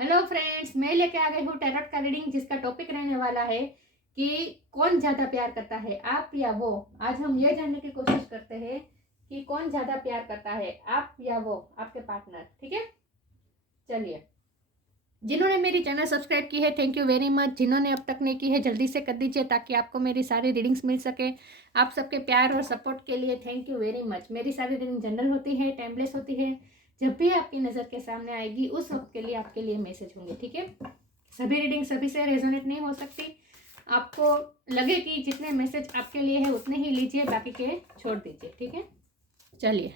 Hello friends, मैं लेके आ गई हूँ टैरोट का रीडिंग, जिसका टॉपिक रहने वाला है कि कौन ज़्यादा प्यार करता है, आप या वो। आज हम ये जानने की कोशिश करते हैं कि कौन ज़्यादा प्यार करता है, आप या वो, आपके पार्टनर। ठीक है, चलिए। जिन्होंने मेरी चैनल सब्सक्राइब की है, थैंक यू वेरी मच। जिन्होंने अब तक नहीं की है, जल्दी से कर दीजिए ताकि आपको मेरी सारी रीडिंग्स मिल सके। आप सबके प्यार और सपोर्ट के लिए थैंक यू वेरी मच। मेरी सारी रीडिंग जनरल होती है, टाइमलेस होती है। जब भी आपकी नज़र के सामने आएगी उस वक्त के लिए आपके लिए मैसेज होंगे। ठीक है, सभी रीडिंग सभी से रेजोनेट नहीं हो सकती। आपको लगे कि जितने मैसेज आपके लिए है उतने ही लीजिए, बाकी के छोड़ दीजिए। ठीक है, चलिए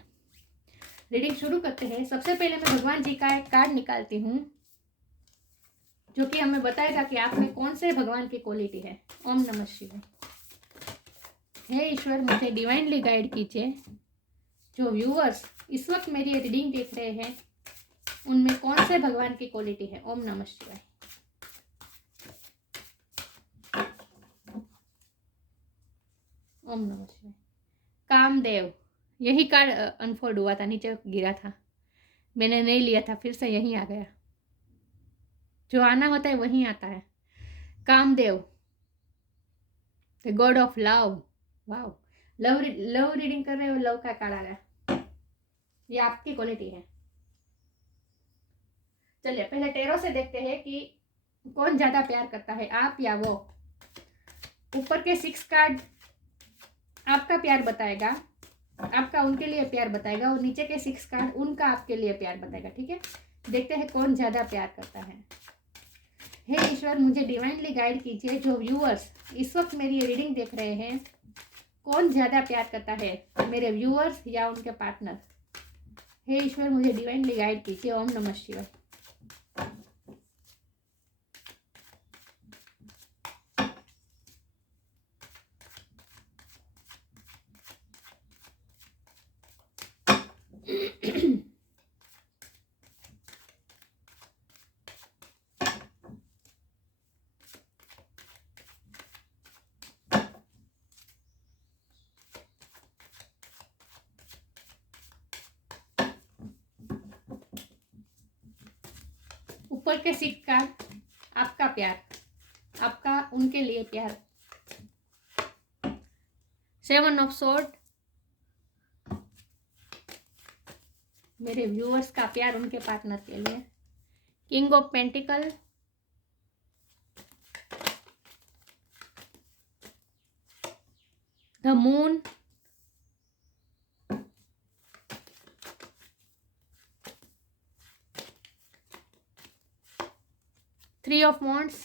रीडिंग शुरू करते हैं। सबसे पहले मैं भगवान जी का एक कार्ड निकालती हूँ जो कि हमें बताएगा कि आप में कौन से भगवान की क्वालिटी है। ओम नमः शिवाय। हे ईश्वर, मुझे डिवाइनली गाइड कीजिए। जो व्यूअर्स इस वक्त मेरी रीडिंग देख रहे हैं उनमें कौन से भगवान की क्वालिटी है। ओम नमः शिवाय। ओम नमः शिवाय। कामदेव, यही कार्ड अनफोल्ड हुआ था, नीचे गिरा था, मैंने नहीं लिया था, फिर से यहीं आ गया। जो आना होता है वहीं आता है। Kamdev, the god of love. Wow, love reading कर रहे हो, लव का कार्ड आ रहा है। ये आपकी क्वालिटी है। चलिए पहले टेरो से देखते हैं कि कौन ज्यादा प्यार करता है, आप या वो। ऊपर के 6 कार्ड आपका प्यार बताएगा, आपका उनके लिए प्यार बताएगा, और नीचे के 6 कार्ड उनका आपके लिए प्यार बताएगा। ठीक है, देखते हैं कौन ज्यादा प्यार करता है। हे ईश्वर, मुझे डिवाइनली गाइड कीजिए। जो व्यूअर्स इस वक्त मेरी रीडिंग देख रहे हैं, कौन ज्यादा प्यार करता है, मेरे व्यूअर्स या उनके पार्टनर। हे ईश्वर, मुझे डिवाइनली गाइड कीजिए। ओम नमः शिवाय। ऊपर के 6 कार्ड आपका प्यार, आपका उनके लिए प्यार। 7 ऑफ सोर्ड, मेरे व्यूअर्स का प्यार उनके पार्टनर के लिए। King of pentacle, the moon, three of wands,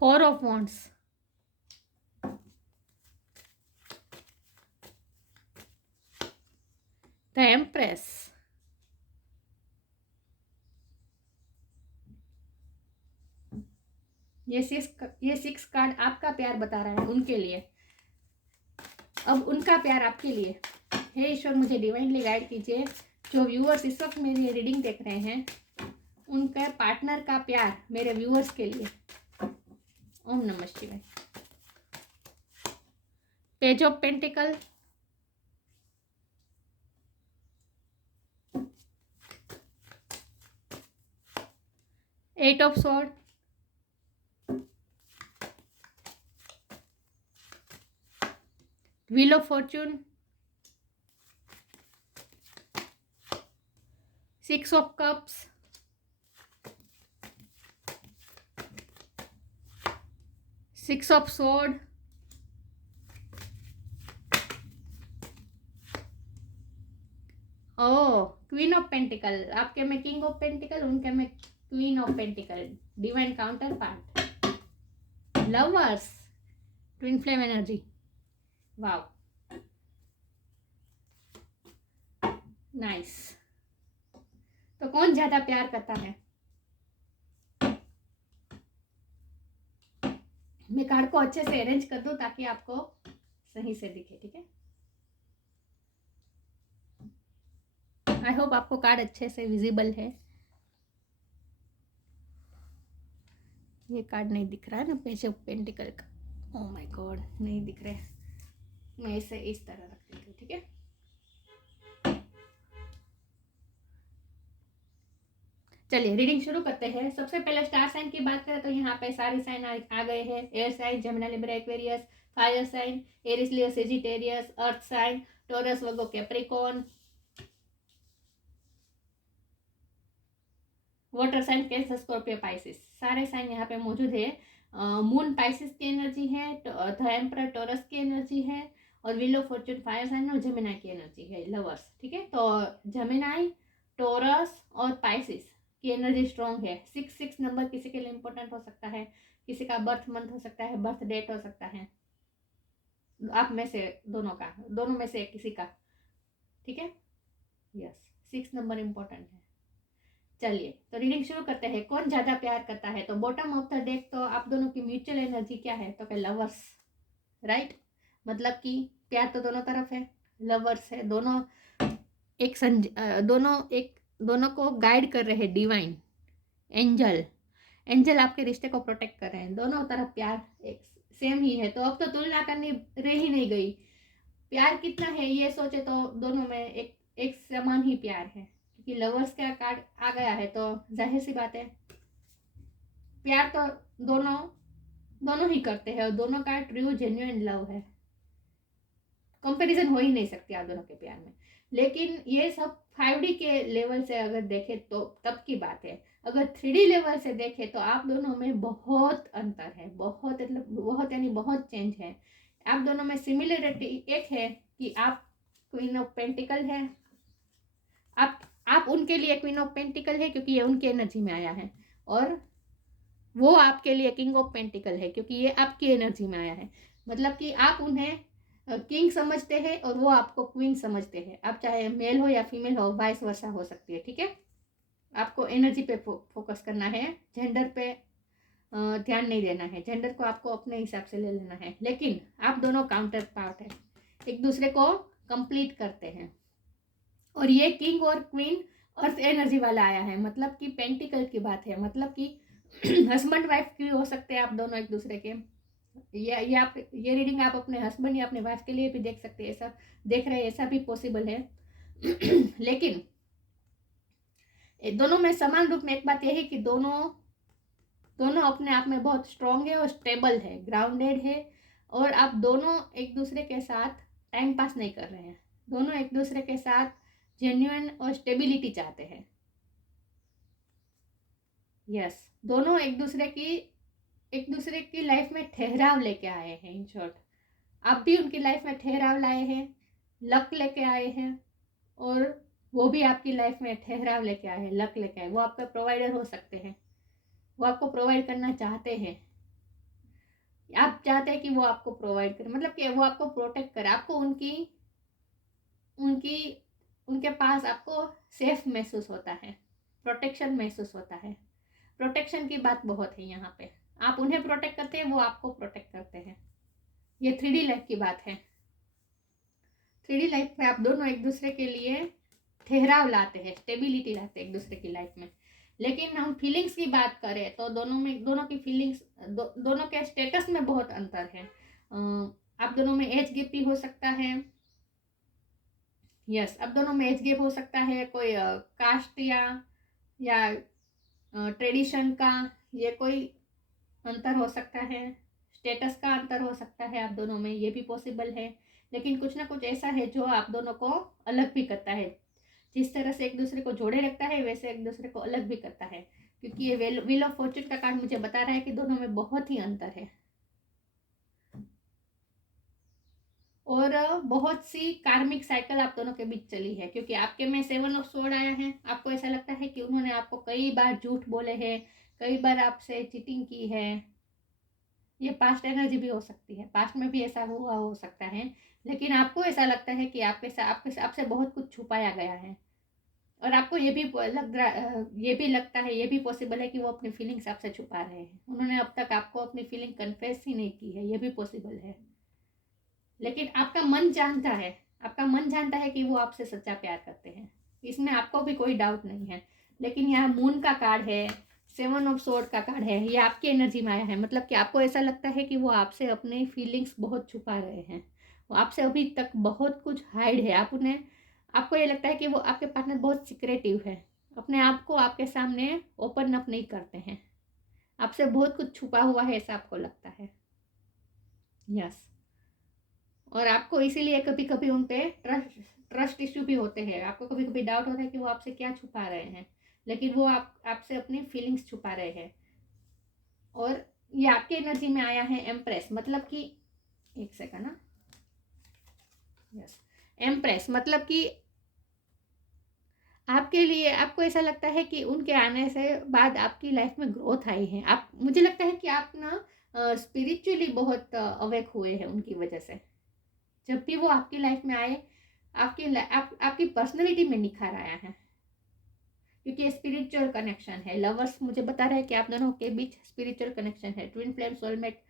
four of wands, the empress. ये 6 कार्ड आपका प्यार बता रहा है उनके लिए। अब उनका प्यार आपके लिए। हे ईश्वर, मुझे डिवाइनली गाइड कीजिए। जो व्यूअर्स इस वक्त मेरी रीडिंग देख रहे हैं, उनके पार्टनर का प्यार मेरे व्यूअर्स के लिए। ओम नमः शिवाय। Page of pentacle, eight of sword, wheel of fortune, 6 of cups, six of sword, oh queen of pentacle. आपके में किंग ऑफ पेंटिकल, उनके में queen of pentacle. Divine counterpart. Lovers, twin flame energy. Wow, nice. तो कौन ज्यादा प्यार करता है? मैं कार्ड को अच्छे से अरेंज कर दूं ताकि आपको सही से दिखे। ठीक है, आई होप आपको कार्ड अच्छे से विजिबल है। ये कार्ड नहीं दिख रहा है ना, पेज ऑफ पेंटिकल का। ओह माय गॉड, नहीं दिख रहा है। मैं इसे इस तरह रख देती हूँ। ठीक है, चलिए रीडिंग शुरू करते हैं। सबसे पहले स्टार साइन की बात करें तो यहाँ पे सारे साइन आ गए हैं। Air sign Gemini Libra Aquarius, fire sign Aries Leo Sagittarius, earth sign Taurus Virgo Capricorn, water sign Cancer Scorpio Pisces, सारे साइन यहाँ पे मौजूद है। मून पाइसिस की एनर्जी है, द एम्परर टॉरस की एनर्जी है, और wheel of fortune fire sign और जेमिनी की एनर्जी है, लवर्स। ठीक है, तो जेमिनी, टॉरस और पाइसिस की एनर्जी स्ट्रॉन्ग है। 6 नंबर किसी के लिए इंपॉर्टेंट हो सकता है, किसी का बर्थ मंथ हो सकता है, बर्थ डेट हो सकता है, आप में से दोनों में से किसी का। ठीक है, यस, 6 नंबर इंपॉर्टेंट है। चलिए तो रीडिंग शुरू करते हैं। कौन ज्यादा प्यार करता है? तो बॉटम ऑफ द डेक तो आप दोनों की म्यूचुअल एनर्जी क्या है? तो क्या लवर्स, राइट। मतलब कि प्यार तो दोनों तरफ है, लवर्स है, दोनों दोनों को गाइड कर रहे हैं डिवाइन एंजल आपके रिश्ते को प्रोटेक्ट कर रहे हैं। दोनों तरफ प्यार एक सेम ही है। तो अब तो तुलना करनी रह ही नहीं गई। प्यार कितना है ये सोचे तो दोनों में एक समान ही प्यार है, क्योंकि लवर्स का कार्ड आ गया है तो जाहिर सी बात है प्यार तो दोनों ही करते हैं, और दोनों का ट्रू जेन्युइन लव है। कंपैरिजन हो ही नहीं सकती आप दोनों के प्यार में। लेकिन ये सब 5D के लेवल से अगर देखें तो तब की बात है। अगर 3D लेवल से देखें तो आप दोनों में बहुत अंतर है, बहुत मतलब बहुत यानी बहुत चेंज है। आप दोनों में सिमिलरिटी एक है कि आप क्वीन ऑफ पेंटिकल है, आप उनके लिए क्वीन ऑफ पेंटिकल है क्योंकि ये उनकी एनर्जी में आया है, और वो आपके लिए किंग ऑफ पेंटिकल है क्योंकि ये आपकी एनर्जी में आया है। मतलब कि आप उन्हें किंग समझते हैं और वो आपको क्वीन समझते हैं। आप चाहे मेल हो या फीमेल हो, वाइस वर्सा हो सकती है। ठीक है, आपको एनर्जी पे फोकस करना है, जेंडर पे ध्यान नहीं देना है। जेंडर को आपको अपने हिसाब से ले लेना है। लेकिन आप दोनों काउंटर पार्ट है, एक दूसरे को कंप्लीट करते हैं। और ये किंग और क्वीन अर्थ एनर्जी वाला आया है, मतलब कि पेंटिकल की बात है, मतलब कि हस्बैंड वाइफ की हो सकते हैं आप दोनों एक दूसरे के। ये रीडिंग आप अपने हस्बैंड या अपने वाइफ के लिए भी देख सकते हैं, ऐसा देख रहे हैं, ऐसा भी पॉसिबल है। लेकिन दोनों में समान रूप में एक बात यह है कि दोनों अपने आप में बहुत स्ट्रांग है और स्टेबल है, ग्राउंडेड है, और आप दोनों एक दूसरे के साथ टाइम पास नहीं कर रहे हैं। दोनों एक दूसरे के साथ जेन्युइन और स्टेबिलिटी चाहते हैं। यस, दोनों एक दूसरे की लाइफ में ठहराव लेके आए हैं। इन शॉर्ट, आप भी उनकी लाइफ में ठहराव लाए हैं, लक लेके आए हैं, और वो भी आपकी लाइफ में ठहराव लेके आए हैं, लक लेके आए। वो आपका प्रोवाइडर हो सकते हैं, वो आपको प्रोवाइड करना चाहते हैं। आप चाहते हैं कि वो आपको प्रोवाइड करे, मतलब कि वो आपको प्रोटेक्ट करे, आपको उनके पास आपको सेफ महसूस होता है, प्रोटेक्शन महसूस होता है। प्रोटेक्शन की बात बहुत है यहाँ पे। आप उन्हें प्रोटेक्ट करते हैं, वो आपको प्रोटेक्ट करते हैं। ये 3D लाइफ की बात है। 3D लाइफ में आप दोनों एक दूसरे के लिए ठहराव लाते हैं, स्टेबिलिटी लाते हैं एक दूसरे की लाइफ में। लेकिन हम फीलिंग्स की बात करें तो दोनों की फीलिंग्स, दोनों के स्टेटस में बहुत अंतर है। आप दोनों में एज गैप भी हो सकता है। यस, अब दोनों में एज गैप हो सकता है, कोई कास्ट या ट्रेडिशन का ये कोई अंतर हो सकता है, स्टेटस का अंतर हो सकता है आप दोनों में, ये भी पॉसिबल है। लेकिन कुछ ना कुछ ऐसा है जो आप दोनों को अलग भी करता है। जिस तरह से एक दूसरे को जोड़े रखता है, वैसे एक दूसरे को अलग भी करता है, क्योंकि ये व्हील ऑफ फॉर्च्यून का कार्ड मुझे बता रहा है कि दोनों में बहुत ही अंतर है, और बहुत सी कार्मिक साइकिल आप दोनों के बीच चली है। क्योंकि आपके में 7 ऑफ सोर्ड आया है, आपको ऐसा लगता है कि उन्होंने आपको कई बार झूठ बोले हैं, कई बार आपसे चीटिंग की है। ये पास्ट एनर्जी भी हो सकती है, पास्ट में भी ऐसा हुआ हो सकता है। लेकिन आपको ऐसा लगता है कि आपसे बहुत कुछ छुपाया गया है, और आपको ये भी लगता है, ये भी पॉसिबल है कि वो अपनी फीलिंग्स आपसे छुपा रहे हैं। उन्होंने अब तक आपको अपनी फीलिंग कन्फेस ही नहीं की है, ये भी पॉसिबल है। लेकिन आपका मन जानता है कि वो आपसे सच्चा प्यार करते हैं, इसमें आपको भी कोई डाउट नहीं है। लेकिन यहाँ मून का कार्ड है, 7 ऑफ सोर्ड का कार्ड है, ये आपकी एनर्जी में आया है। मतलब कि आपको ऐसा लगता है कि वो आपसे अपने फीलिंग्स बहुत छुपा रहे हैं, वो आपसे अभी तक बहुत कुछ हाइड है। आपको ये लगता है कि वो आपके पार्टनर बहुत सिक्रेटिव है, अपने आप को आपके सामने ओपन अप नहीं करते हैं, आपसे बहुत कुछ छुपा हुआ है ऐसा आपको लगता है। यस, और आपको इसीलिए कभी कभी उन पे ट्रस्ट इश्यू भी होते हैं। आपको कभी कभी डाउट होता है कि वो आपसे क्या छुपा रहे हैं, लेकिन वो आपसे अपनी फीलिंग्स छुपा रहे हैं। और ये आपके एनर्जी में आया है एम्प्रेस, मतलब कि एक सेकंड ना, यस, एम्प्रेस मतलब कि आपके लिए, आपको ऐसा लगता है कि उनके आने से बाद आपकी लाइफ में ग्रोथ आई है। आप, मुझे लगता है कि आप ना स्पिरिचुअली बहुत अवेक हुए हैं उनकी वजह से। जब भी वो आपकी लाइफ में आए, आपकी पर्सनैलिटी में निखार आया है, क्योंकि स्पिरिचुअल कनेक्शन है। लवर्स मुझे बता रहे हैं कि आप दोनों के बीच स्पिरिचुअल कनेक्शन है। Twin flame, soulmate,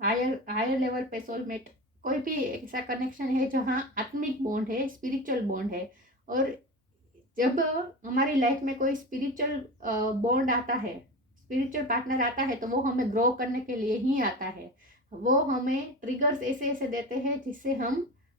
higher level पे सोलमेट, कोई भी ऐसा कनेक्शन है जहाँ आत्मिक बॉन्ड है, स्पिरिचुअल बॉन्ड है। और जब हमारी लाइफ में कोई स्पिरिचुअल बॉन्ड आता है, स्पिरिचुअल पार्टनर आता है, तो वो हमें ग्रो करने के लिए ही आता है। वो हमें ट्रिगर्स ऐसे ऐसे देते हैं जिससे हम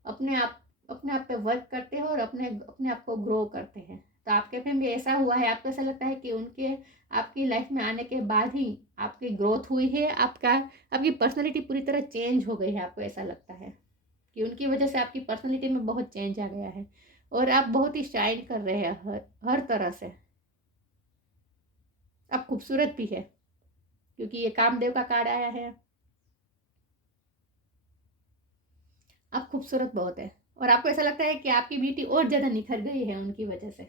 अपने आप पे वर्क करते हैं और अपने आप को ग्रो करते हैं। तो आपके पे भी ऐसा हुआ है, आपको ऐसा लगता है कि उनके आपकी लाइफ में आने के बाद ही आपकी ग्रोथ हुई है, आपकी पर्सनैलिटी पूरी तरह चेंज हो गई है। आपको ऐसा लगता है कि उनकी वजह से आपकी पर्सनैलिटी में बहुत चेंज आ गया है और आप बहुत ही शाइन कर रहे हैं हर तरह से। आप खूबसूरत भी है, क्योंकि ये कामदेव का कार्ड आया है। आप खूबसूरत बहुत है और आपको ऐसा लगता है कि आपकी ब्यूटी और ज़्यादा निखर गई है उनकी वजह से,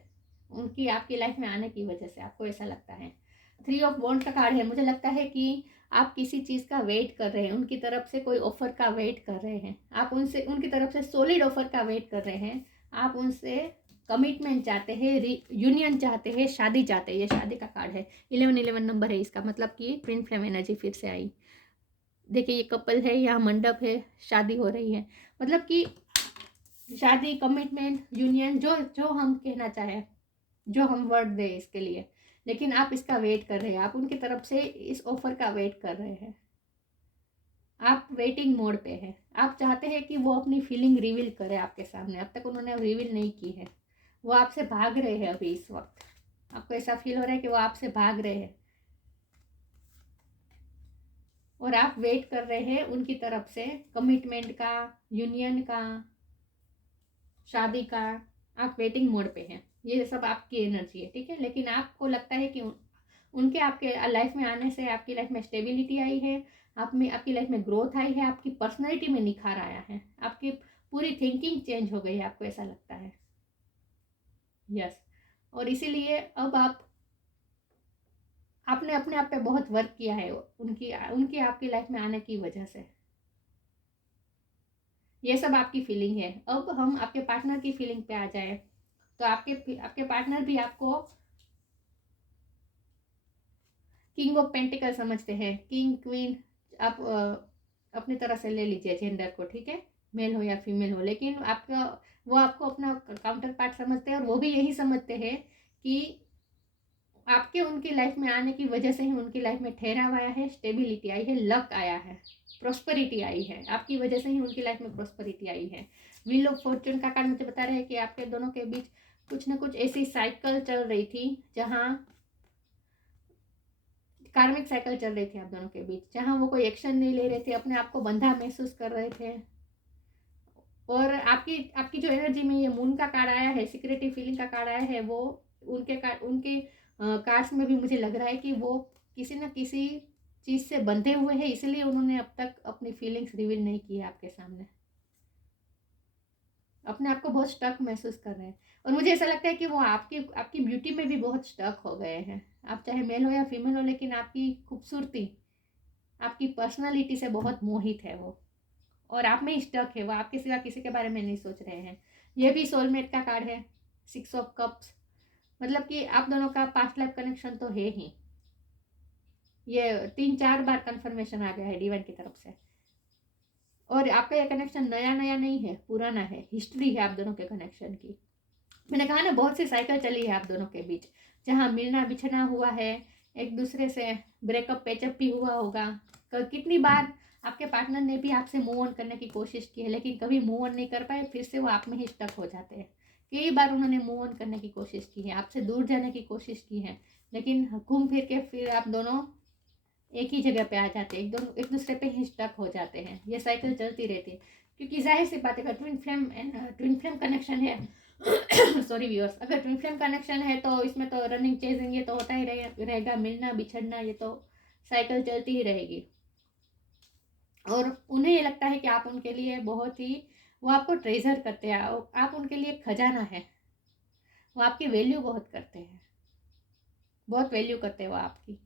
उनकी आपकी लाइफ में आने की वजह से आपको ऐसा लगता है। 3 ऑफ वॉन्ड का कार्ड है। मुझे लगता है कि आप किसी चीज़ का वेट कर रहे हैं, उनकी तरफ से कोई ऑफर का वेट कर रहे हैं। आप उनसे, उनकी तरफ से सॉलिड ऑफर का वेट कर रहे हैं। आप उनसे कमिटमेंट चाहते हैं, यूनियन चाहते हैं, शादी चाहते हैं। ये शादी का कार्ड है, 1111 नंबर है इसका, मतलब कि ट्विन फ्लेम एनर्जी फिर से आई। देखिए ये कपल है, यहाँ मंडप है, शादी हो रही है, मतलब कि शादी, कमिटमेंट, यूनियन, जो जो हम कहना चाहें, जो हम वर्ड दे इसके लिए। लेकिन आप इसका वेट कर रहे हैं, आप उनकी तरफ से इस ऑफर का वेट कर रहे हैं। आप वेटिंग मोड पे हैं। आप चाहते हैं कि वो अपनी फीलिंग रिवील करे आपके सामने, अब तक उन्होंने रिवील नहीं की है। वो आपसे भाग रहे हैं अभी इस वक्त, आपको ऐसा फील हो रहा है कि वो आपसे भाग रहे हैं और आप वेट कर रहे हैं उनकी तरफ से कमिटमेंट का, यूनियन का, शादी का। आप वेटिंग मोड पे हैं। ये सब आपकी एनर्जी है, ठीक है। लेकिन आपको लगता है कि उनके आपके लाइफ में आने से आपकी लाइफ में स्टेबिलिटी आई है, आपकी लाइफ में ग्रोथ आई है, आपकी पर्सनैलिटी में निखार आया है, आपकी पूरी थिंकिंग चेंज हो गई है, आपको ऐसा लगता है। यस, और इसीलिए अब आपने अपने आप पे बहुत वर्क किया है उनकी आपकी लाइफ में आने की वजह से। ये सब आपकी फीलिंग है। अब हम आपके पार्टनर की फीलिंग पे आ जाए, तो आपके पार्टनर भी आपको किंग ऑफ पेंटिकल समझते हैं, किंग, क्वीन। आप अपनी तरह से ले लीजिए जेंडर को, ठीक है, मेल हो या फीमेल हो, लेकिन वो आपको अपना काउंटर पार्ट समझते हैं और वो भी यही समझते हैं कि आपके उनकी लाइफ में आने की वजह से ही उनकी लाइफ में ठहराव आया है, स्टेबिलिटी आई है, लक आया है, प्रॉस्पेरिटी आई है। आपकी वजह से ही उनकी लाइफ में प्रॉस्पेरिटी आई है। व्हील ऑफ फॉर्चून का कार्ड मुझे बता रहे हैं कि आपके दोनों के बीच कुछ ना कुछ ऐसी साइकिल चल रही थी, जहाँ कार्मिक साइकिल चल रही थी आप दोनों के बीच, जहाँ वो कोई एक्शन नहीं ले रहे थे, अपने आप को बंधा महसूस कर रहे थे। और आपकी जो एनर्जी में ये मून का कार्ड आया है, सिक्रेटिव फीलिंग का कार्ड आया है, वो उनके कार्ड्स में भी मुझे लग रहा है कि वो किसी न किसी चीज़ से बंधे हुए हैं, इसलिए उन्होंने अब तक अपनी फीलिंग्स रिवील नहीं की है आपके सामने। अपने आप को बहुत स्टक महसूस कर रहे हैं और मुझे ऐसा लगता है कि वो आपकी ब्यूटी में भी बहुत स्टक हो गए हैं। आप चाहे मेल हो या फीमेल हो, लेकिन आपकी खूबसूरती, आपकी पर्सनालिटी से बहुत मोहित है वो, और आप में ही स्टक है वो, आपके सिवा किसी के बारे में नहीं सोच रहे हैं। ये भी सोलमेट का कार्ड है, 6 ऑफ कप्स, मतलब कि आप दोनों का पास्ट लाइफ कनेक्शन तो है ही। ये 3-4 बार कंफर्मेशन आ गया है डिवाइन की तरफ से। और आपका ये कनेक्शन नया नया नहीं है, पुराना है, हिस्ट्री है आप दोनों के कनेक्शन की। मैंने कहा ना, बहुत सी साइकिल चली है आप दोनों के बीच, जहाँ मिलना बिछना हुआ है, एक दूसरे से ब्रेकअप पैचअप भी हुआ होगा। कितनी बार आपके पार्टनर ने भी आपसे मूव ऑन करने की कोशिश की है, लेकिन कभी मूव ऑन नहीं कर पाए, फिर से वो आप में ही स्टक हो जाते हैं कई बार उन्होंने मूव ऑन करने की कोशिश की है, आपसे दूर जाने की कोशिश की है, लेकिन घूम फिर के फिर आप दोनों एक ही जगह पे आ जाते हैं, एक दूसरे पे ही स्टक हो जाते हैं। ये साइकिल चलती रहती है, क्योंकि जाहिर सी बात है ट्विन फ्लेम कनेक्शन है सॉरी व्यूअर्स, अगर ट्विन फ्लेम कनेक्शन है तो इसमें तो रनिंग चेजिंग ये तो होता ही रहेगा, मिलना बिछड़ना ये तो साइकिल चलती ही रहेगी। और उन्हें ये लगता है कि आप उनके लिए बहुत ही, वो आपको ट्रेजर करते हैं, आप उनके लिए खजाना है, वो आपकी वैल्यू बहुत करते हैं, बहुत वैल्यू करते हैं वो आपकी।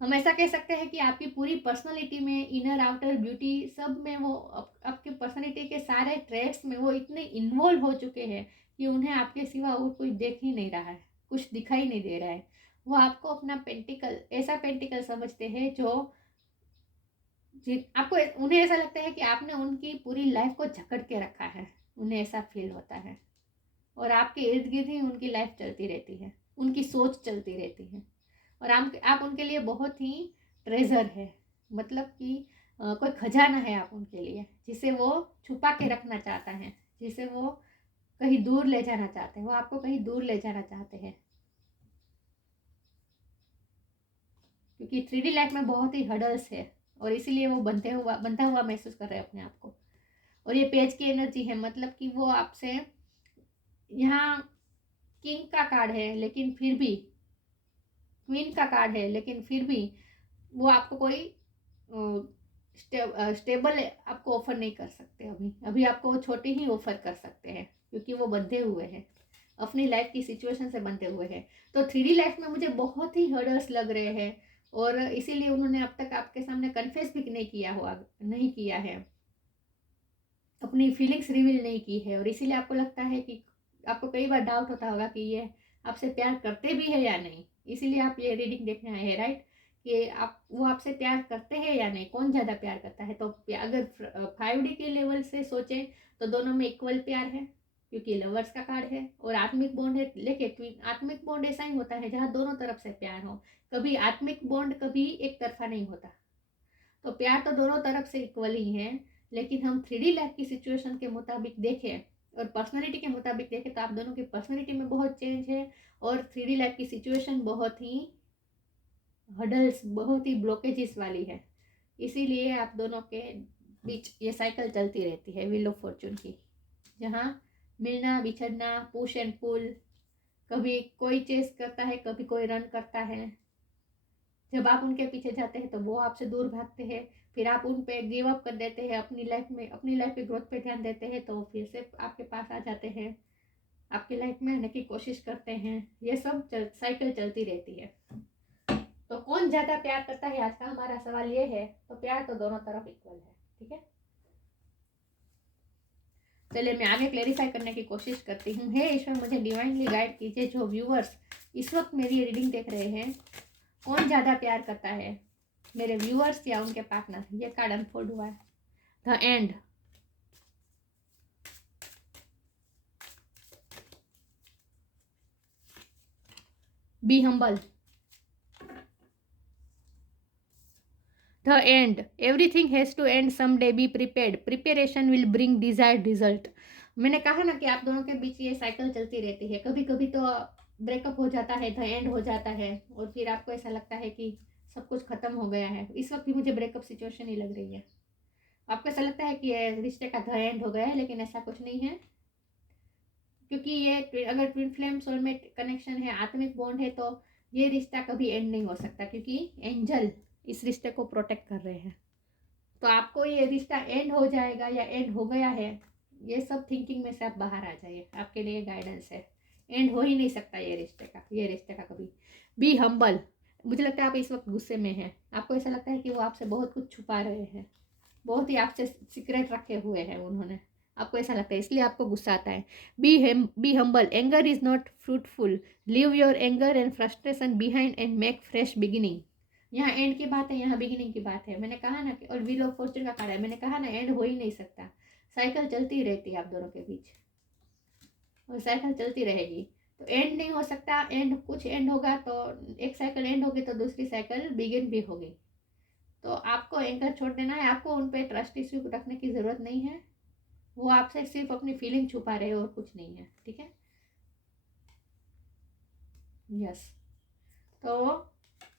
हम ऐसा कह सकते हैं कि आपकी पूरी पर्सनालिटी में, इनर आउटर ब्यूटी सब में, वो आपकी पर्सनालिटी के सारे ट्रेट्स में वो इतने इन्वॉल्व हो चुके हैं कि उन्हें आपके सिवा और कोई देख ही नहीं रहा है, कुछ दिखाई नहीं दे रहा है। वो आपको अपना पेंटिकल, ऐसा पेंटिकल समझते हैं जो आपको, उन्हें ऐसा लगता है कि आपने उनकी पूरी लाइफ को जकड़ के रखा है, उन्हें ऐसा फील होता है। और आपके इर्द गिर्द ही उनकी लाइफ चलती रहती है, उनकी सोच चलती रहती है, और आप उनके लिए बहुत ही ट्रेजर है, मतलब कि कोई खजाना है आप उनके लिए, जिसे वो छुपा के रखना चाहता है, जिसे वो कहीं दूर ले जाना चाहते हैं, वो आपको कहीं दूर ले जाना चाहते हैं, क्योंकि 3D लाइफ में बहुत ही हर्डल्स है और इसीलिए वो बनता हुआ महसूस कर रहे हैं अपने आप को। और ये पेज की एनर्जी है, मतलब कि वो आपसे, यहाँ किंग का कार्ड है लेकिन फिर भी, क्वीन का कार्ड है लेकिन फिर भी वो आपको कोई स्टेबल आपको ऑफर नहीं कर सकते। अभी आपको वो छोटी ही ऑफर कर सकते हैं, क्योंकि वो बंधे हुए हैं, अपनी लाइफ की सिचुएशन से बंधे हुए हैं। तो 3D लाइफ में मुझे बहुत ही हर्डल्स लग रहे हैं, और इसीलिए उन्होंने अब तक आपके सामने कन्फेस भी नहीं किया है, अपनी फीलिंग्स रिवील नहीं की है। और इसीलिए आपको लगता है कि आपको कई बार डाउट होता होगा कि ये आपसे प्यार करते भी है या नहीं, इसीलिए आप ये रीडिंग देखने आए हैं, राइट? कि वो आपसे प्यार करते हैं या नहीं, कौन ज़्यादा प्यार करता है। तो अगर 5D के लेवल से सोचें तो दोनों में इक्वल प्यार है, क्योंकि लवर्स का कार्ड है और आत्मिक बॉन्ड है। लेकिन आत्मिक बॉन्ड ऐसा ही होता है जहाँ दोनों तरफ से प्यार हो, कभी आत्मिक बॉन्ड कभी एक तरफा नहीं होता। तो प्यार तो दोनों तरफ से इक्वल ही है, लेकिन हम 3D लाइफ की सिचुएशन के मुताबिक देखें और पर्सनैलिटी के मुताबिक देखें तो आप दोनों की पर्सनैलिटी में बहुत चेंज है, और 3D लाइफ की सिचुएशन बहुत ही हडल्स, बहुत ही ब्लॉकेजेस वाली है। इसीलिए आप दोनों के बीच ये साइकिल चलती रहती है व्हील ऑफ फॉर्चून की, जहाँ मिलना बिछड़ना, पुश एंड पुल, कभी कोई चेस करता है, कभी कोई रन करता है। जब आप उनके पीछे जाते हैं तो वो आपसे दूर भागते हैं, फिर आप उन पे गिव अप कर देते हैं, अपनी लाइफ के ग्रोथ पे ध्यान देते हैं, तो फिर से आपके पास आ जाते हैं, आपकी लाइफ में आने की कोशिश करते हैं। ये सब साइकिल चलती रहती है। तो कौन ज़्यादा प्यार करता है, आज का हमारा सवाल ये है। तो प्यार तो दोनों तरफ इक्वल है, ठीक है। चलिए मैं आगे क्लेरिफाई करने की कोशिश करती हूँ। हे ईश्वर, मुझे डिवाइनली गाइड कीजिए, जो व्यूअर्स इस वक्त मेरी रीडिंग देख रहे हैं, कौन ज़्यादा प्यार करता है, मेरे व्यूअर्स या उनके पार्टनर। ये कार्ड अनफोल्ड हुआ है, the end. Be humble, the end. Everything has to end someday, be prepared, preparation will bring desired result. मैंने कहा ना कि आप दोनों के बीच ये साइकिल चलती रहती है, कभी कभी तो ब्रेकअप हो जाता है, द एंड हो जाता है, और फिर आपको ऐसा लगता है कि सब कुछ खत्म हो गया है। इस वक्त भी मुझे ब्रेकअप सिचुएशन ही लग रही है। आपको ऐसा लगता है कि ये रिश्ते का द एंड हो गया है, लेकिन ऐसा कुछ नहीं है, क्योंकि ये अगर ट्विन फ्लेम सोलमेट कनेक्शन है, आत्मिक बॉन्ड है, तो ये रिश्ता कभी एंड नहीं हो सकता, क्योंकि एंजल इस रिश्ते को प्रोटेक्ट कर रहे हैं। तो आपको ये रिश्ता एंड हो जाएगा या एंड हो गया है, ये सब थिंकिंग में से आप बाहर आ जाइए, आपके लिए गाइडेंस है। एंड हो ही नहीं सकता ये रिश्ते का कभी। Be humble. मुझे लगता है आप इस वक्त गुस्से में हैं, आपको ऐसा लगता है कि वो आपसे बहुत कुछ छुपा रहे हैं, बहुत ही आपसे सीक्रेट रखे हुए हैं उन्होंने, आपको ऐसा लगता है, इसलिए आपको गुस्सा आता है। Be humble. Anger is not fruitful, leave your anger and frustration behind and make fresh beginning. यहाँ एंड की बात है, यहाँ बिगिनिंग की बात है। मैंने कहा ना कि, और व्हील ऑफ फॉर्चून का कार्ड है, मैंने कहा ना एंड हो ही नहीं सकता, साइकिल चलती रहती है आप दोनों के बीच, और साइकिल चलती रहेगी। तो एंड नहीं हो सकता, कुछ एंड होगा तो एक साइकिल एंड होगी तो दूसरी साइकिल बिगिन भी होगी। तो आपको एंकर छोड़ देना है, आपको उन पर ट्रस्ट इश्यू रखने की ज़रूरत नहीं है। वो आपसे सिर्फ अपनी फीलिंग छुपा रहे हो और कुछ नहीं है, ठीक है। यस, तो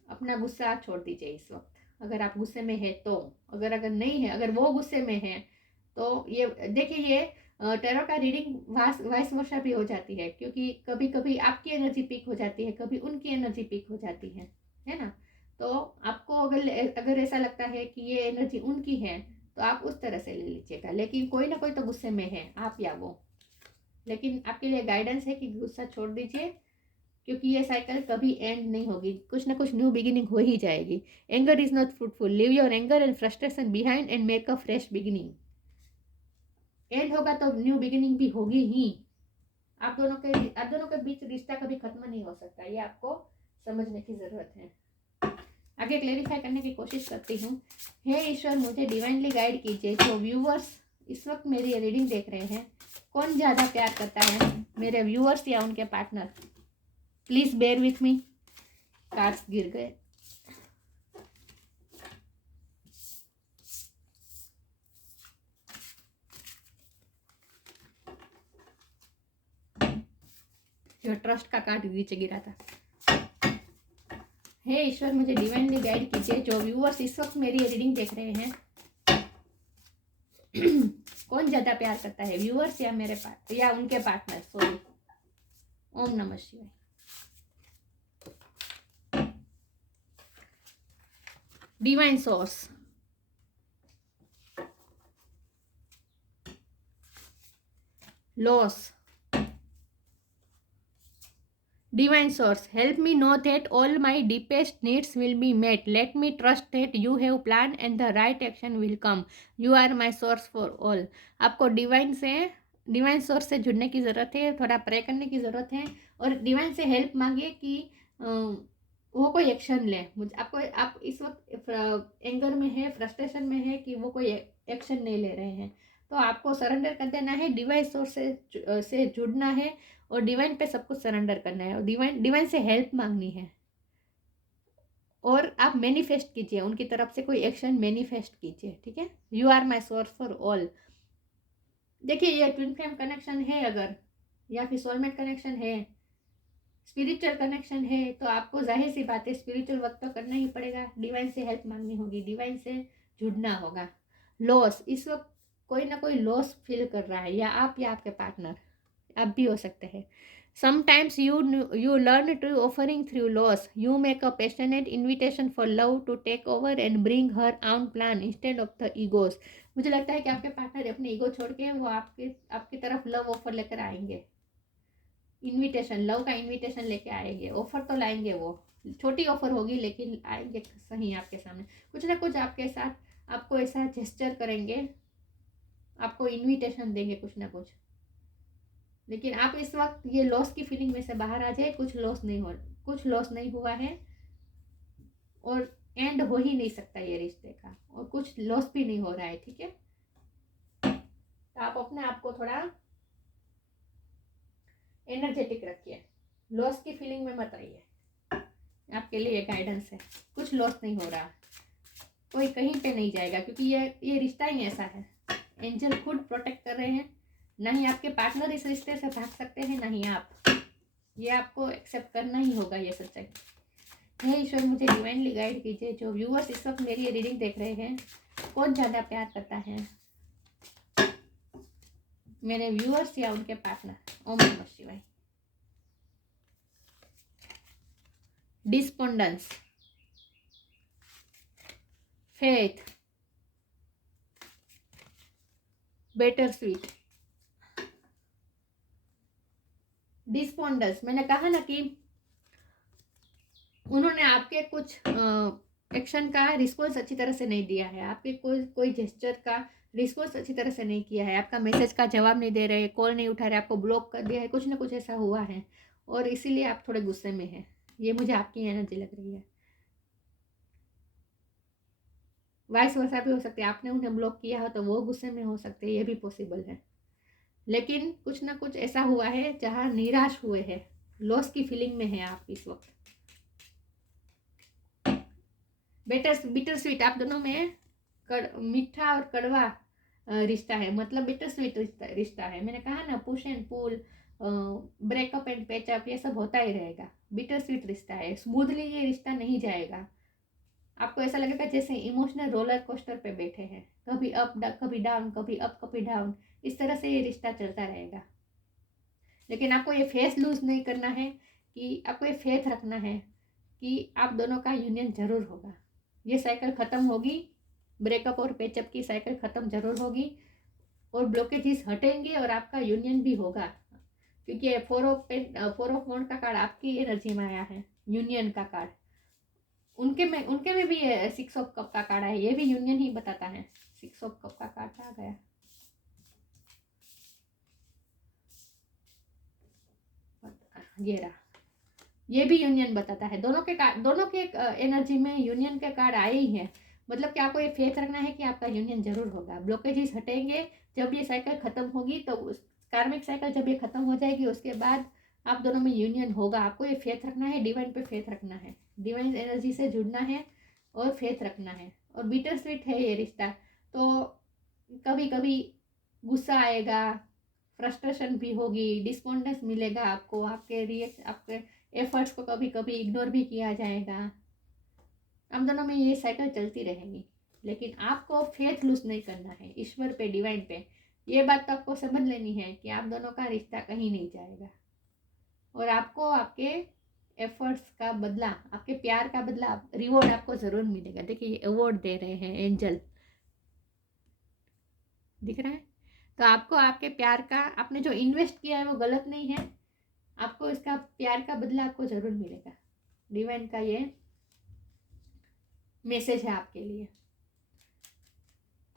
अपना गुस्सा छोड़ दीजिए इस वक्त, अगर आप गुस्से में है तो। अगर नहीं है, अगर वो गुस्से में है तो ये देखिए, ये टैरो का रीडिंग वाइस वर्सा भी हो जाती है, क्योंकि कभी कभी आपकी एनर्जी पीक हो जाती है, कभी उनकी एनर्जी पीक हो जाती है ना। तो आपको अगर ऐसा लगता है कि ये एनर्जी उनकी है तो आप उस तरह से ले लीजिएगा, लेकिन कोई ना कोई तो गुस्से में है, आप या वो। लेकिन आपके लिए गाइडेंस है कि गुस्सा छोड़ दीजिए, क्योंकि ये साइकिल कभी एंड नहीं होगी, कुछ ना कुछ न्यू बिगिनिंग हो ही जाएगी। Anger is not fruitful, leave your anger and frustration behind and make a fresh beginning. And होगा तो न्यू बिगिनिंग भी होगी ही। आप दोनों के बीच रिश्ता कभी खत्म नहीं हो सकता, ये आपको समझने की जरूरत है। आगे क्लेरिफाई करने की कोशिश करती हूँ। हे ईश्वर, मुझे डिवाइनली गाइड कीजिए। जो व्यूअर्स इस वक्त मेरी रीडिंग देख रहे हैं, कौन ज़्यादा प्यार करता है, मेरे व्यूअर्स या उनके partner? Please bear with me. Cards गिर गए। जो ट्रस्ट का कार्ड नीचे गिरा था। हे ईश्वर, मुझे डिवाइनली गाइड कीजिए। जो व्यूअर्स इस वक्त मेरी रीडिंग देख रहे हैं, कौन ज्यादा प्यार करता है, व्यूअर्स या या उनके पार्टनर? सॉरी। ओम नमः शिवाय। Divine source, loss. Divine source, help me know that all my deepest needs will be met. Let me trust that you have planned and the right action will come. You are my source for all. आपको divine source से जुड़ने की ज़रूरत है, थोड़ा pray करने की ज़रूरत है, और डिवाइन से हेल्प मांगिए कि वो कोई एक्शन ले। आप इस वक्त एंगर में है, फ्रस्ट्रेशन में है कि वो कोई एक्शन नहीं ले रहे हैं, तो आपको सरेंडर कर देना है, डिवाइन सोर्स से जुड़ना है और डिवाइन पे सब कुछ सरेंडर करना है, और डिवाइन से हेल्प मांगनी है। और आप मैनिफेस्ट कीजिए, उनकी तरफ से कोई एक्शन मैनिफेस्ट कीजिए, ठीक है। You are my source for all. देखिए, ये ट्विन फ्लेम कनेक्शन है अगर, या फिर सोलमेट कनेक्शन है, स्पिरिचुअल कनेक्शन है, तो आपको जाहिर सी बात है स्पिरिचुअल वर्क तो करना ही पड़ेगा, डिवाइन से हेल्प मांगनी होगी, डिवाइन से जुड़ना होगा। लॉस, इस वक्त कोई ना कोई लॉस फील कर रहा है, या आप या आपके पार्टनर, आप भी हो सकते हैं। Sometimes you learn to offering through loss. You make a passionate invitation for love to take over and bring her own plan instead of the egos. मुझे लगता है कि आपके पार्टनर अपने ईगो छोड़ के वो आपकी तरफ लव ऑफर लेकर आएंगे। इनविटेशन, लव का इनविटेशन लेके आएंगे, ऑफर तो लाएंगे, वो छोटी ऑफर होगी लेकिन आएंगे सही आपके सामने। कुछ ना कुछ आपके साथ आपको ऐसा जेस्चर करेंगे, आपको इनविटेशन देंगे कुछ ना कुछ। लेकिन आप इस वक्त ये लॉस की फीलिंग में से बाहर आ जाए। कुछ लॉस नहीं हुआ है, और एंड हो ही नहीं सकता ये रिश्ते का, और कुछ लॉस भी नहीं हो रहा है, ठीक है। तो आप अपने आप को थोड़ा एनर्जेटिक रखिए, लॉस की फीलिंग में मत रहिए। आपके लिए गाइडेंस है, कुछ लॉस नहीं हो रहा, कोई कहीं पे नहीं जाएगा, क्योंकि ये रिश्ता ही ऐसा है। एंजल खुद प्रोटेक्ट कर रहे हैं, ना ही आपके पार्टनर इस रिश्ते से भाग सकते हैं, ना ही आप। ये आपको एक्सेप्ट करना ही होगा, ये सच्चाई। हे ईश्वर, मुझे डिवाइनली गाइड कीजिए। जो व्यूअर्स इस वक्त मेरी रीडिंग देख रहे हैं, कौन ज़्यादा प्यार करता है, मेरे व्यूअर्स या उनके पार्टनर? ओम नमः शिवाय। Despondence, faith, better sweet. Despondence, मैंने कहा ना कि उन्होंने आपके कुछ एक्शन का रिस्पॉन्स अच्छी तरह से नहीं दिया है, आपके कोई जेस्चर का रिस्पॉन्स अच्छी तरह से नहीं किया है, आपका मैसेज का जवाब नहीं दे रहे, कॉल नहीं उठा रहे, आपको ब्लॉक कर दिया है, कुछ ना कुछ ऐसा हुआ है, और इसीलिए आप थोड़े गुस्से में हैं। ये मुझे आपकी एनर्जी लग रही है। वाइस वर्सा भी हो सकते हैं, आपने उन्हें ब्लॉक किया हो तो वो गुस्से में हो सकते हैं, ये भी पॉसिबल है। लेकिन कुछ ना कुछ ऐसा हुआ है जहाँ निराश हुए हैं, लॉस की फीलिंग में है आप इस वक्त। बिटर स्वीट, आप दोनों में मीठा और कड़वा रिश्ता है, मतलब बिटर स्वीट रिश्ता है। मैंने कहा ना, push and pull, breakup and patchup, ये सब होता ही रहेगा। बिटर स्वीट रिश्ता है, स्मूथली ये रिश्ता नहीं जाएगा। आपको ऐसा लगेगा जैसे इमोशनल रोलर कोस्टर पे बैठे हैं, कभी अप कभी डाउन, कभी अप कभी डाउन, इस तरह से ये रिश्ता चलता रहेगा। लेकिन आपको ये फेथ लूज नहीं करना है, कि आपको ये फेथ रखना है कि आप दोनों का यूनियन जरूर होगा। ये साइकिल ख़त्म होगी, ब्रेकअप और पैचअप की साइकिल ख़त्म जरूर होगी, और ब्लॉकेजेस हटेंगे और आपका यूनियन भी होगा। क्योंकि 4 ऑफ वॉन्ड का कार्ड आपकी एनर्जी में आया है, यूनियन का कार्ड। उनके में भी 6 ऑफ कप का कार्ड है, ये भी यूनियन ही बताता है। 6 ऑफ कप का कार्ड आ गया, ये रहा, ये भी यूनियन बताता है। दोनों के एनर्जी में यूनियन के कार्ड आए ही हैं। मतलब कि आपको ये फेथ रखना है कि आपका यूनियन जरूर होगा। ब्लॉकेजेस हटेंगे जब ये साइकिल खत्म होगी, तो उस कार्मिक साइकिल जब ये खत्म हो जाएगी, उसके बाद आप दोनों में यूनियन होगा। आपको ये फेथ रखना है, डिवाइन पे फेथ रखना है, डिवाइन एनर्जी से जुड़ना है और फेथ रखना है। और बिटर स्वीट है ये रिश्ता, तो कभी कभी गुस्सा आएगा, फ्रस्ट्रेशन भी होगी, डिस्पॉन्डेंस मिलेगा आपको, आपके एफर्ट्स को कभी कभी इग्नोर भी किया जाएगा। हम दोनों में ये साइकिल चलती रहेगी, लेकिन आपको फेथ लूज नहीं करना है ईश्वर पे, डिवाइन पे। ये बात तो आपको समझ लेनी है कि आप दोनों का रिश्ता कहीं नहीं जाएगा, और आपको आपके एफर्ट्स का बदला, आपके प्यार का बदला, रिवॉर्ड आपको ज़रूर मिलेगा। देखिए, ये अवार्ड दे रहे हैं एंजल, दिख रहा है। तो आपको आपके प्यार का, आपने जो इन्वेस्ट किया है वो गलत नहीं है, आपको इसका प्यार का बदला आपको ज़रूर मिलेगा। डिवाइन का ये मैसेज है आपके लिए।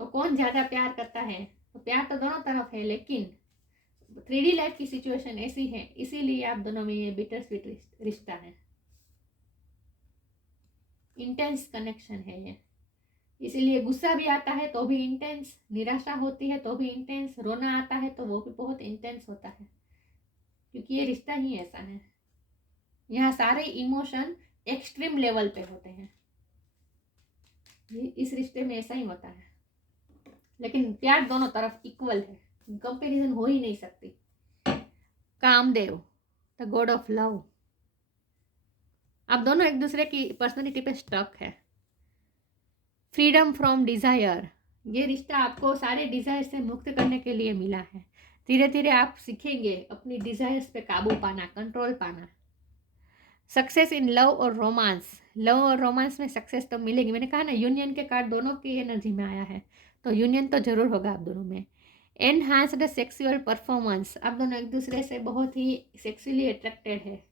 तो कौन ज़्यादा प्यार करता है? तो प्यार तो दोनों तरफ है, लेकिन 3D लाइफ की सिचुएशन ऐसी है, इसीलिए आप दोनों में ये बिटर स्वीट रिश्ता है, इंटेंस कनेक्शन है ये। इसीलिए गुस्सा भी आता है तो भी इंटेंस, निराशा होती है तो भी इंटेंस, रोना आता है तो वो भी बहुत इंटेंस होता है, क्योंकि ये रिश्ता ही ऐसा है। यहाँ सारे इमोशन एक्सट्रीम लेवल पे होते हैं, इस रिश्ते में ऐसा ही होता है। लेकिन प्यार दोनों तरफ इक्वल है, कंपैरिजन हो ही नहीं सकती। Kamdev, the god of love, आप दोनों एक दूसरे की पर्सनालिटी पे स्टक है। फ्रीडम फ्रॉम डिज़ायर, ये रिश्ता आपको सारे डिज़ायर से मुक्त करने के लिए मिला है। धीरे धीरे आप सीखेंगे अपनी डिज़ायर्स पे काबू पाना, कंट्रोल पाना। सक्सेस इन लव और रोमांस, लव और रोमांस में सक्सेस तो मिलेगी। मैंने कहा ना, यूनियन के कार्ड दोनों की एनर्जी में आया है, तो यूनियन तो जरूर होगा आप दोनों में। एनहांस्ड सेक्सुअल परफॉर्मेंस, आप दोनों एक दूसरे से बहुत ही सेक्सुअली अट्रैक्टेड है।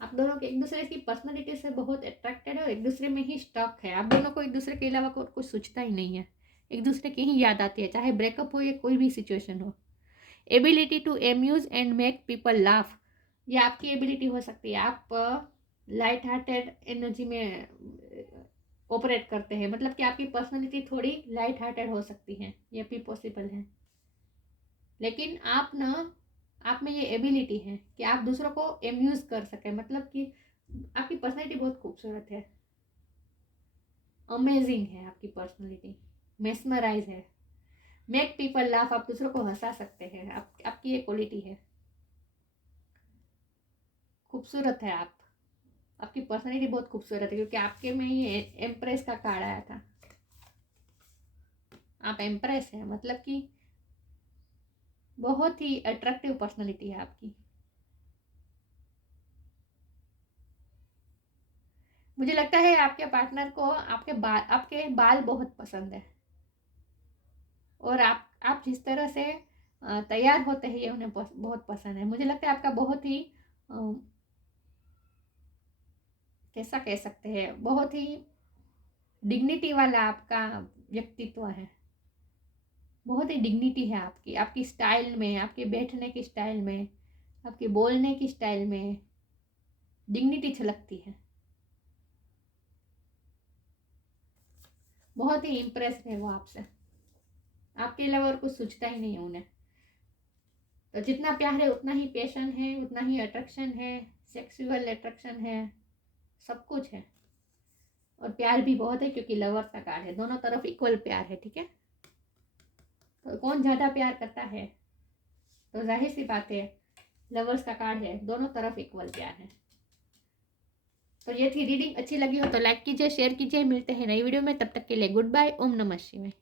आप दोनों के एक दूसरे की पर्सनालिटी से बहुत अट्रैक्टेड है और एक दूसरे में ही स्टक है। आप दोनों को एक दूसरे के अलावा और कुछ सोचता ही नहीं है, एक दूसरे की ही याद आती है, चाहे ब्रेकअप हो या कोई भी सिचुएशन हो। Ability to amuse and make people laugh, ये आपकी एबिलिटी हो सकती है। आप लाइट हार्टेड एनर्जी में ऑपरेट करते हैं, मतलब कि आपकी पर्सनालिटी थोड़ी लाइट हार्टेड हो सकती है, ये भी पॉसिबल है। लेकिन आप में ये एबिलिटी है कि आप दूसरों को एम्यूज कर सकें, मतलब कि आपकी पर्सनालिटी बहुत खूबसूरत है, अमेजिंग है आपकी पर्सनालिटी, मेस्मराइज है। मेक पीपल लाफ, आप दूसरों को हंसा सकते हैं, आपकी ये क्वालिटी है, खूबसूरत है आप, आपकी पर्सनालिटी बहुत खूबसूरत है, क्योंकि आपके में ये एम्प्रेस का कार्ड आया था। आप एम्प्रेस है, मतलब कि बहुत ही अट्रैक्टिव पर्सनालिटी है आपकी। मुझे लगता है आपके पार्टनर को आपके बाल बहुत पसंद है, और आप जिस तरह से तैयार होते हैं ये उन्हें बहुत पसंद है। मुझे लगता है आपका बहुत ही कैसा कह सकते हैं, बहुत ही डिग्निटी वाला आपका व्यक्तित्व है, बहुत ही डिग्निटी है आपकी स्टाइल में, आपके बैठने की स्टाइल में, आपके बोलने की स्टाइल में डिग्निटी झलकती है। बहुत ही इम्प्रेस है वो आपसे, आपके अलावा और कुछ सोचता ही नहीं है उन्हें। तो जितना प्यार है उतना ही पैशन है, उतना ही अट्रैक्शन है, सेक्सुअल अट्रैक्शन है, सब कुछ है। और प्यार भी बहुत है, क्योंकि लवर का कार्ड है, दोनों तरफ इक्वल प्यार है, ठीक है। तो कौन ज़्यादा प्यार करता है, तो जाहिर सी बात है लवर्स का कार्ड है, दोनों तरफ इक्वल प्यार है। तो ये थी रीडिंग। अच्छी लगी हो तो लाइक कीजिए, शेयर कीजिए। मिलते हैं नई वीडियो में, तब तक के लिए गुड बाय। ओम नमः शिवाय।